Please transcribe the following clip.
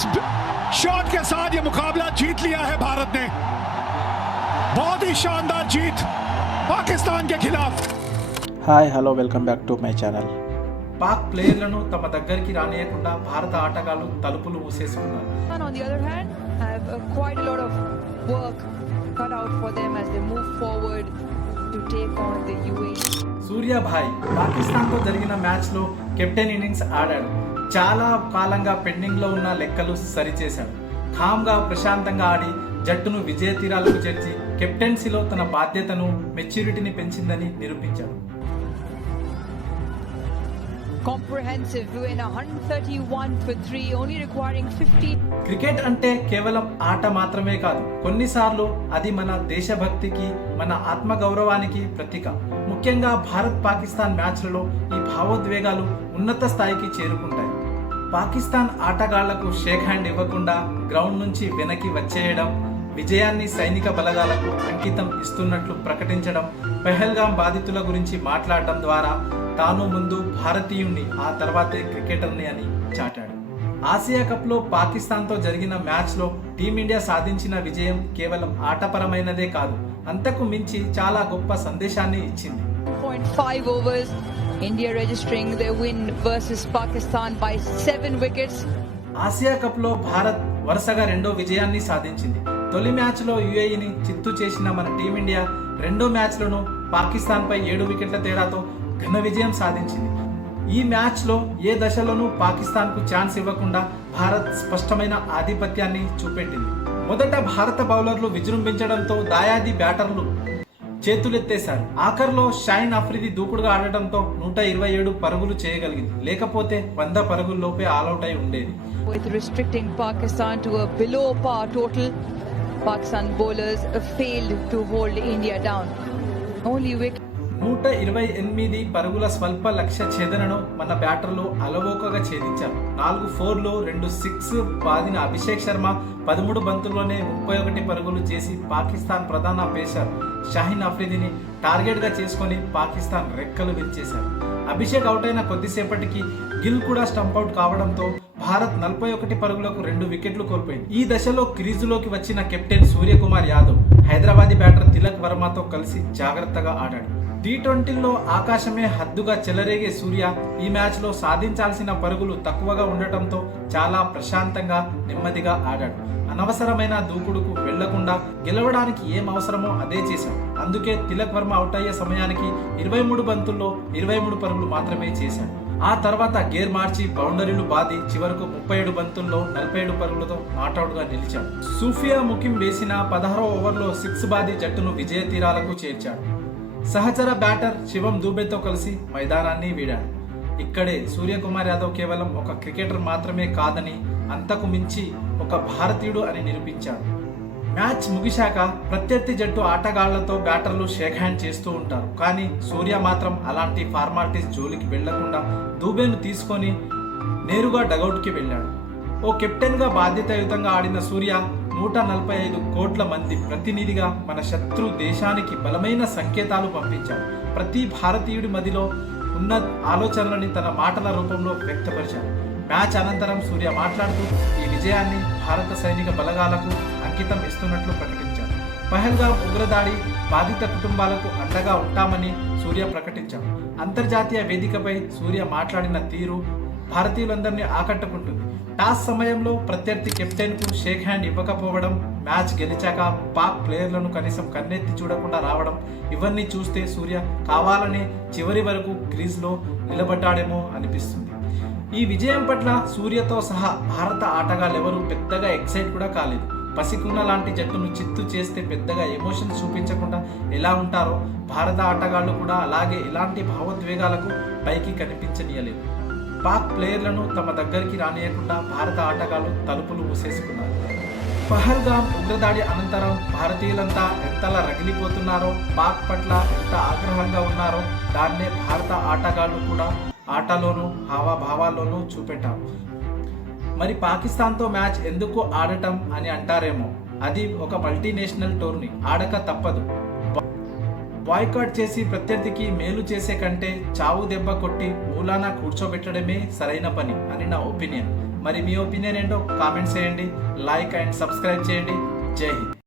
इस शॉट के साथ ये मुकाबला जीत लिया है भारत ने। बहुत ही शानदार जीत पाकिस्तान के खिलाफ। Hi hello welcome back to my channel. Pak ప్లేయర్లను తమ దగ్గరికి రానియకుండా భారత ఆటగాళ్లు తలుపులు మూసేసుకున్నారు. On the other hand, have quite a lot of work cut out for them as they move forward to take on the UAE. Suryabhai పాకిస్తాన్తో జరిగిన మ్యాచ్లో కెప్టెన్ ఇన్నింగ్స్ ఆడాడు. చాలా కాలంగా పెండింగ్లో ఉన్న లెక్కలు సరిచేశాడు. కామ్గా ప్రశాంతంగా ఆడి జట్టును విజయ తీరాలకు చేర్చి కెప్టెన్సీలో తన బాధ్యతను మెచ్యూరిటీని పెంచిందని నిరూపించాడు. Comprehensive win, 131 for 3, only requiring 50. Cricket అంటే కేవలం ఆట మాత్రమే కాదు, కొన్నిసార్లు అది మన దేశభక్తికి, మన ఆత్మగౌరవానికి ప్రతీక. ముఖ్యంగా భారత్ పాకిస్తాన్ మ్యాచ్లలో ఈ భావోద్వేగాలు ఉన్నత స్థాయికి చేరుకుంటాయి. పాకిస్తాన్ ఆటగాళ్లకు షేక్ హ్యాండ్ ఇవ్వకుండా గ్రౌండ్ నుంచి వెనక్కి వచ్చేయడం, విజయాన్ని సైనిక బలగాలకు అంకితం ఇస్తున్నట్లు ప్రకటించడం, పెహల్గాం బాధితుల గురించి మాట్లాడడం ద్వారా తాను ముందు భారతీయుణ్ణి, ఆ తర్వాతే క్రికెటర్ని అని చాటాడు. ఆసియా కప్లో పాకిస్తాన్తో జరిగిన మ్యాచ్లో టీమిండియా సాధించిన విజయం కేవలం ఆటపరమైనదే కాదు, అంతకు మించి చాలా గొప్ప సందేశాన్ని ఇచ్చింది. 2.5 overs, India registering their win versus Pakistan by 7 wickets. Asia కప్లో భారత్ వరుసగా రెండో విజయాన్ని సాధించింది. తొలి మ్యాచ్లో యుఏఈని చిత్తు చేసిన మన టీమిండియా రెండో మ్యాచ్లోనూ పాకిస్తాన్పై 7 వికెట్ల తేడాతో ఘన విజయం సాధించింది. ఈ మ్యాచ్లో ఏ దశలోనూ పాకిస్తాన్కు ఛాన్స్ ఇవ్వకుండా భారత్ స్పష్టమైన ఆధిపత్యాన్ని చూపెట్టింది. మొదట భారత బౌలర్లు విజృంభించడంతో దాయాది బ్యాటర్లు చేతులెత్తేశారు. ఆఖర్లో షాహిన్ అఫ్రిది దూకుడుగా ఆడటంతో 127 పరుగులు చేయగలిగింది. లేకపోతే 100 పరుగుల్లోపే ఆల్అౌట్ అయి ఉండేది. With restricting Pakistan to a below par total, Pakistan bowlers failed to hold India down. Only wicket 128 పరుగుల స్వల్ప లక్ష్య ఛేదనను మన బ్యాటర్లు అలవోకగా ఛేదించారు. 4 4లు 2 6 బాదిన అభిషేక్ శర్మ 13 బంతుల్లోనే 31 పరుగులు చేసి పాకిస్తాన్ ప్రధాన పేసర్ షాహిన్ అఫ్రిదిని టార్గెట్గా చేసుకొని పాకిస్తాన్ రెక్కలు విరిచేశారు. అభిషేక్ అవుట్ అయిన కొద్దిసేపటికి గిల్ కూడా స్టంప్అవుట్ కావడంతో భారత్ 41 పరుగులకు 2 వికెట్లు కోల్పోయింది. ఈ దశలో క్రీజులోకి వచ్చిన కెప్టెన్ సూర్యకుమార్ యాదవ్ హైదరాబాదీ బ్యాటర్ తిలక్ వర్మతో కలిసి జాగ్రత్తగా ఆడాడు. టీ20లో ఆకాశమే హద్దుగా చెలరేగే సూర్య ఈ మ్యాచ్లో సాధించాల్సిన పరుగులు తక్కువగా ఉండటంతో చాలా ప్రశాంతంగా నెమ్మదిగా ఆడాడు. అనవసరమైన దూకుడుకు వెళ్లకుండా గెలవడానికి ఏం అవసరమో అదే చేశాడు. అందుకే తిలక్ వర్మ అవుట్ అయ్యే సమయానికి 23 బంతుల్లో 23 పరుగులు మాత్రమే చేశాడు. ఆ తర్వాత గేర్ మార్చి బౌండరీలు బాది చివరకు 37 బంతుల్లో 47 పరుగులతో నాట్అవుట్గా నిలిచాడు. సూఫియా ముకిం వేసిన 16వ ఓవర్లో 6 బాది జట్టును విజయ తీరాలకు చేర్చాడు. సహచర బ్యాటర్ శివం దూబేతో కలిసి మైదానాన్ని వీడాడు. ఇక్కడే సూర్యకుమార్ యాదవ్ కేవలం ఒక క్రికెటర్ మాత్రమే కాదని, అంతకు మించి ఒక భారతీయుడు అని నిరూపించాడు. మ్యాచ్ ముగిశాక ప్రత్యర్థి జట్టు ఆటగాళ్లతో బ్యాటర్లు షేక్ హ్యాండ్ చేస్తూ ఉంటారు. కానీ సూర్య మాత్రం అలాంటి ఫార్మాలిటీస్ జోలికి వెళ్లకుండా దూబేను తీసుకొని నేరుగా డగౌట్కి వెళ్ళాడు. ఓ కెప్టెన్గా బాధ్యతాయుతంగా ఆడిన సూర్య 145 కోట్ల మంది ప్రతినిధిగా మన శత్రు దేశానికి బలమైన సంకేతాలు పంపించాడు. ప్రతి భారతీయుడి మదిలో ఉన్న ఆలోచనలని తన మాటల రూపంలో వ్యక్తపరిచాడు. మ్యాచ్ అనంతరం సూర్య మాట్లాడుతూ ఈ విజయాన్ని భారత సైనిక బలగాలకు అంకితం ఇస్తున్నట్లు ప్రకటించాడు. పహల్గాం ఉగ్రదాడి బాధిత కుటుంబాలకు అండగా ఉంటామని సూర్య ప్రకటించాడు. అంతర్జాతీయ వేదికపై సూర్య మాట్లాడిన తీరు భారతీయులందరినీ ఆకట్టుకుంటుంది. టాస్ సమయంలో ప్రత్యర్థి కెప్టెన్కు షేక్ హ్యాండ్ ఇవ్వకపోవడం, మ్యాచ్ గెలిచాక పాక్ ప్లేయర్లను కనీసం కన్నెత్తి చూడకుండా రావడం, ఇవన్నీ చూస్తే సూర్య కావాలని చివరి వరకు క్రీజ్లో నిలబడ్డాడేమో అనిపిస్తుంది. ఈ విజయం పట్ల సూర్యతో సహా భారత ఆటగాళ్ళెవరూ పెద్దగా ఎక్సైట్ కూడా కాలేదు. పసికున్న లాంటి జట్టును చిత్తు చేస్తే పెద్దగా ఎమోషన్స్ చూపించకుండా ఎలా ఉంటారో భారత ఆటగాళ్లు కూడా అలాగే ఇలాంటి భావోద్వేగాలకు పైకి కనిపించనీయలేదు. పాక్ ప్లేయర్లను తమ దగ్గరికి రానియకుండా భారత ఆటగాళ్లు తలుపులు మూసేసుకున్నారు. పహల్గాం ఉగ్రదాడి అనంతరం భారతీయులంతా ఎంతలా రగిలిపోతున్నారో, పాక్ పట్ల ఎంత ఆగ్రహంగా ఉన్నారో దాన్నే భారత ఆటగాళ్లు కూడా ఆటలోనూ హావభావాల్లోనూ చూపెట్టారు. మరి పాకిస్తాన్తో మ్యాచ్ ఎందుకు ఆడటం అని అంటారేమో, అది ఒక మల్టీనేషనల్ టోర్నీ, ఆడక తప్పదు. బాయ్కాట్ చేసి ప్రత్యర్థికి మేలు చేసే కంటే చావు దెబ్బ కొట్టి మూలాన కూర్చోబెట్టడమే సరైన పని అని నా ఒపీనియన్. మరి మీ ఒపీనియన్ ఏంటో కామెంట్స్ చేయండి, లైక్ అండ్ సబ్స్క్రైబ్ చేయండి. జై హింద్.